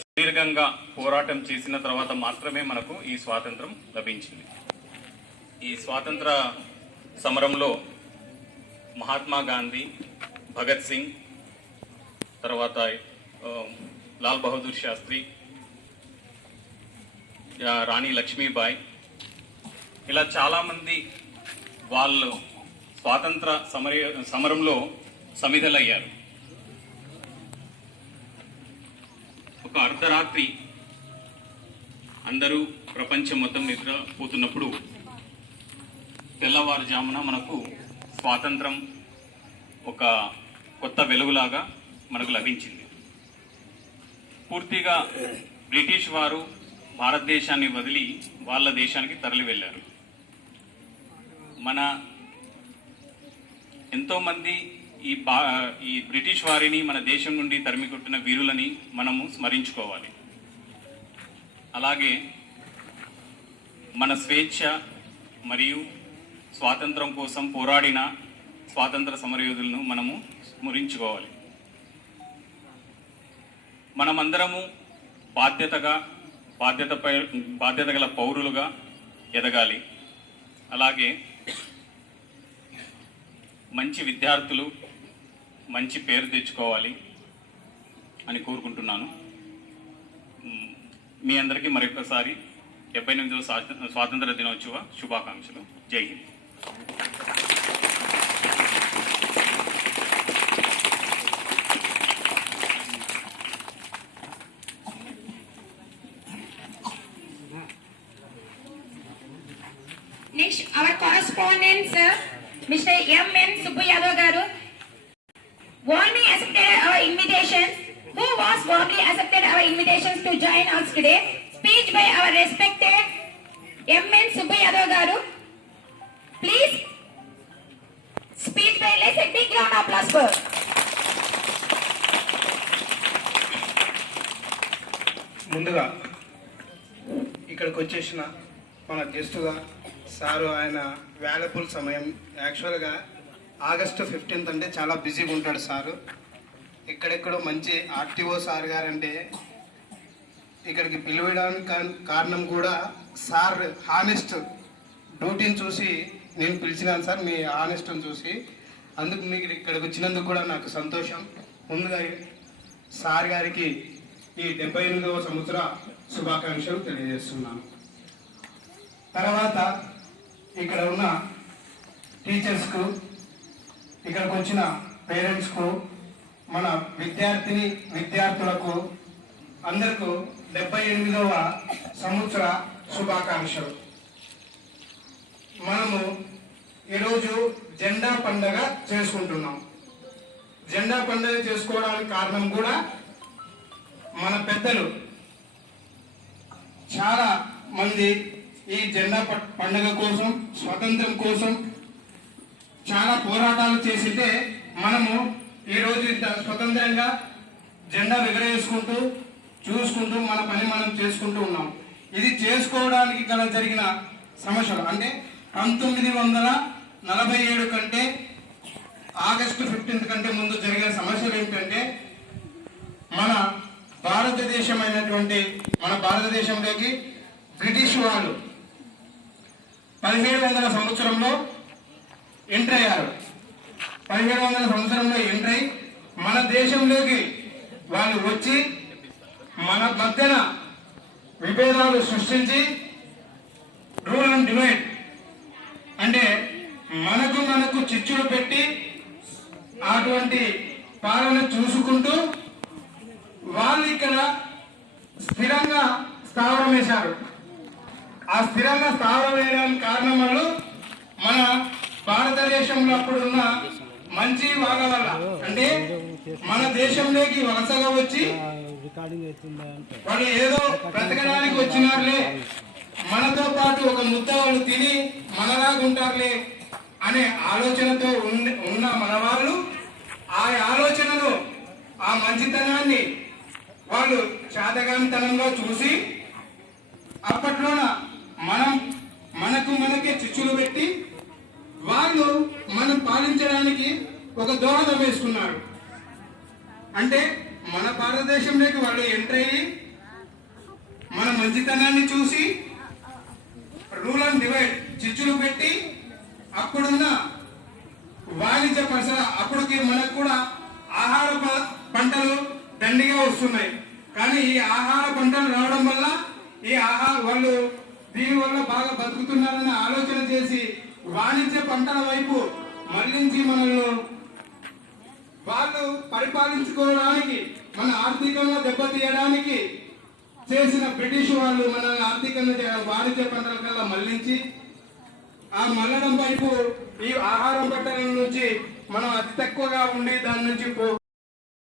సుదీర్ఘంగా పోరాటం చేసిన తర్వాత మాత్రమే మనకు ఈ స్వాతంత్రం లభించింది. ఈ స్వాతంత్ర సమరంలో మహాత్మా గాంధీ, భగత్ సింగ్, తర్వాత లాల్ బహదూర్ శాస్త్రి, రాణి లక్ష్మీబాయి, ఇలా చాలామంది వాళ్ళు స్వాతంత్ర సమరంలో సమిధలయ్యారు. ఒక అర్ధరాత్రి అందరూ ప్రపంచం మొత్తం నిద్రపోతున్నప్పుడు తెల్లవారుజామున మనకు స్వాతంత్రం ఒక కొత్త వెలుగులాగా మనకు లభించింది. పూర్తిగా బ్రిటిష్ వారు భారతదేశాన్ని వదిలి వాళ్ళ దేశానికి తరలి వెళ్ళారు. ఎంతోమంది ఈ బ్రిటిష్ వారిని మన దేశం నుండి తరిమి కొట్టిన వీరులని మనము స్మరించుకోవాలి. అలాగే మన స్వేచ్ఛ మరియు స్వాతంత్రం కోసం పోరాడిన స్వాతంత్ర సమరయోధులను మనము స్మరించుకోవాలి. మనమందరము బాధ్యత గల పౌరులుగా ఎదగాలి. అలాగే మంచి విద్యార్థులు మంచి పేరు తెచ్చుకోవాలి అని కోరుకుంటున్నాను. మీ అందరికీ మరొకసారి 78వ స్వాతంత్ర దినోత్సవ శుభాకాంక్షలు. జై Hind. Next, our correspondent, sir, Mr. M.N. Subbu Yadav garu, warmly accepted our invitations. Who was warmly accepted our invitations to join us today? Speech by our respected M.N. Subbu Yadav garu. Please, speech by, let's a big round of applause for. ముందుగా ఇక్కడికి వచ్చేసిన మన గెస్టుగా sir ఆయన valuable సమయం, యాక్చువల్గా August 15th అంటే చాలా బిజీగా ఉంటాడు సారు. ఇక్కడెక్కడో మంచి ఆర్టీఓ సార్ గారంటే ఇక్కడికి పిలవడానికి కారణం కూడా సార్ హానెస్ట్ డ్యూటీని చూసి నేను పిలిచినాను సార్, మీ హానెస్ట్ని చూసి. అందుకు మీకు ఇక్కడికి వచ్చినందుకు కూడా నాకు సంతోషం. ముందుగా సార్ గారికి ఈ 78వ సంవత్సర శుభాకాంక్షలు తెలియజేస్తున్నాను. తర్వాత ఇక్కడ ఉన్న టీచర్స్కు, ఇక్కడికి వచ్చిన పేరెంట్స్కు, మన విద్యార్థులకు అందరికీ 78వ సంవత్సర శుభాకాంక్షలు. మనము ఈరోజు జెండా పండుగ చేసుకుంటున్నాం. జెండా పండుగ చేసుకోవడానికి కారణం కూడా మన పెద్దలు చాలా మంది ఈ జెండా పండుగ కోసం, స్వాతంత్రం కోసం చాలా పోరాటాలు చేసితే మనము ఈరోజు ఇంత స్వతంత్రంగా జెండా ఎగరేసుకుంటూ చూసుకుంటూ మన పని మనం చేసుకుంటూ ఉన్నాం. ఇది చేసుకోవడానికి గల జరిగిన సమస్యలు అంటే 1947 కంటే ఆగస్టు 15th కంటే ముందు జరిగిన సమస్యలు ఏంటంటే మన భారతదేశంలోకి బ్రిటిష్ వాళ్ళు 1700 సంవత్సరంలో ఎంటర్ అయ్యారు. 1700 సంవత్సరంలో ఎంటర్ అయి మన దేశంలోకి వాళ్ళు వచ్చి మన మధ్యన విభేదాలు సృష్టించి రూల్ అండ్ డివైడ్ అంటే మనకు చిచ్చులు పెట్టి అటువంటి పాలన చూసుకుంటూ వాళ్ళు ఇక్కడ స్థిరంగా స్థావరం వేశారు. ఆ స్థిరంగా స్థావరం వేయడానికి కారణం వాళ్ళు మన భారతదేశంలో అప్పుడున్న మంచి వాగ వల్ల, అంటే మన దేశంలోకి వలసగా వచ్చి వాళ్ళు ఏదో బ్రతకడానికి వచ్చినారులే, మనతో పాటు ఒక ముద్ద వాళ్ళు తిని మనలాగుంటారులే అనే ఆలోచనతో ఉన్న మన వాళ్ళు ఆ ఆలోచనను, ఆ మంచితనాన్ని వాళ్ళు చాతగానితనంగా చూసి అప్పట్లోన మనకే చిచ్చులు పెట్టి వాళ్ళు మనం పాలించడానికి ఒక దోహదం వేసుకున్నారు. అంటే మన భారతదేశంలోకి వాళ్ళు ఎంటర్ అయ్యి మంచితనాన్ని చూసి రూల్ అండ్ డివైడ్ చిచ్చులు పెట్టి అప్పుడున్న వాణిజ్య పరిసర అప్పటికి మనకు కూడా ఆహార పంటలు దండిగా వస్తున్నాయి. కానీ ఈ ఆహార పంటలు రావడం వల్ల వాళ్ళు దీని వల్ల బాగా బతుకుతున్నారని ఆలోచన చేసి వాణిజ్య పంటల వైపు మళ్లించి మనల్ని వాళ్ళు పరిపాలించుకోవడానికి మన ఆర్థికంగా దెబ్బతీయడానికి చేసిన బ్రిటిష్ వాళ్ళు మనల్ని ఆర్థికంగా వాణిజ్య పంటల కల్లా మళ్లించి ఆ మల్లడం వైపు ఈ ఆహారం పంటల నుంచి మనం అతి తక్కువగా ఉండి దాని నుంచి